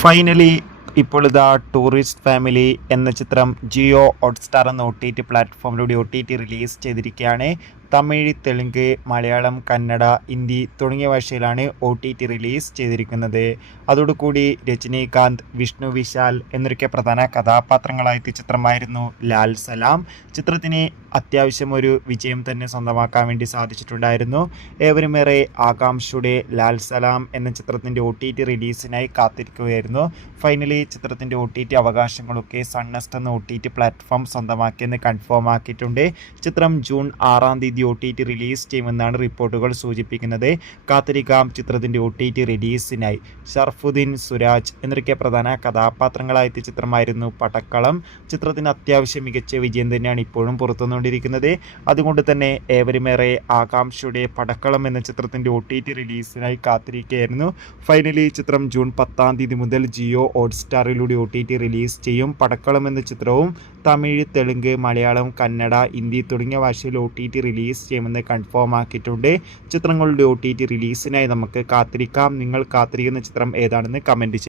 Finally ഇപ്പോൾ ഇതാ tourist family എന്ന ചിത്രം ജിയോ ഹോട്ട്സ്റ്റാർ എന്ന പ്ലാറ്റ്ഫോമിലൂടെ റിലീസ് ചെയ്തിരിക്കുകയാണ്. തമിഴ്, തെലുങ്ക്, മലയാളം, കന്നഡ, ഹിന്ദി തുടങ്ങിയ ഭാഷയിലാണ് റിലീസ് ചെയ്തിരിക്കുന്നത്. അതോടുകൂടി രജനീകാന്ത്, വിഷ്ണു വിശാൽ എന്നൊക്കെ പ്രധാന കഥാപാത്രങ്ങളായ ചിത്രമായിരുന്നു ലാൽ സലാം. ചിത്രത്തിന് അത്യാവശ്യം ഒരു വിജയം തന്നെ സ്വന്തമാക്കാൻ വേണ്ടി സാധിച്ചിട്ടുണ്ടായിരുന്നു. ഏവരുമേറെ ആകാംക്ഷയുടെ ലാൽ സലാം എന്ന ചിത്രത്തിൻ്റെ റിലീസിനായി കാത്തിരിക്കുകയായിരുന്നു. ഫൈനലി ചിത്രത്തിൻ്റെ അവകാശങ്ങളൊക്കെ സൺനെസ്റ്റ് എന്ന പ്ലാറ്റ്ഫോം സ്വന്തമാക്കിയെന്ന് കൺഫേം ആക്കിയിട്ടുണ്ട്. ചിത്രം ജൂൺ 6-ാം തീയതി റിലീസ് ചെയ്യുമെന്നാണ് റിപ്പോർട്ടുകൾ സൂചിപ്പിക്കുന്നത്. കാത്തിരിക്കാം ചിത്രത്തിൻ്റെ റിലീസിനായി. ഷർഫുദ്ദീൻ, സുരാജ് എന്നൊക്കെ പ്രധാന കഥാപാത്രങ്ങളായ ചിത്രമായിരുന്നു പടക്കളം. ചിത്രത്തിന് അത്യാവശ്യം മികച്ച വിജയം തന്നെയാണ് ഇപ്പോഴും പുറത്തുവന്നുകൊണ്ടിരിക്കുന്നത്. അതുകൊണ്ട് തന്നെ ഏവരുമേറെ ആകാംക്ഷയുടെ പടക്കളം എന്ന ചിത്രത്തിൻ്റെ റിലീസിനായി കാത്തിരിക്കുകയായിരുന്നു. ഫൈനലി ചിത്രം ജൂൺ 10-ാം തീയതി മുതൽ ജിയോ ഹോട്ട്സ്റ്റാറിലൂടെ റിലീസ് ചെയ്യും. പടക്കളം എന്ന ചിത്രവും തമിഴ്, തെലുങ്ക്, മലയാളം, കന്നഡ, ഹിന്ദി തുടങ്ങിയ ഭാഷയിൽ റിലീസ് ചെയ്യുമെന്ന് കൺഫേം ആക്കിയിട്ടുണ്ട്. ചിത്രങ്ങളുടെ റിലീസിനായി നമുക്ക് കാത്തിരിക്കാം. നിങ്ങൾ കാത്തിരിക്കുന്ന ചിത്രം ഏതാണെന്ന് കമൻറ്റ് ചെയ്യുക.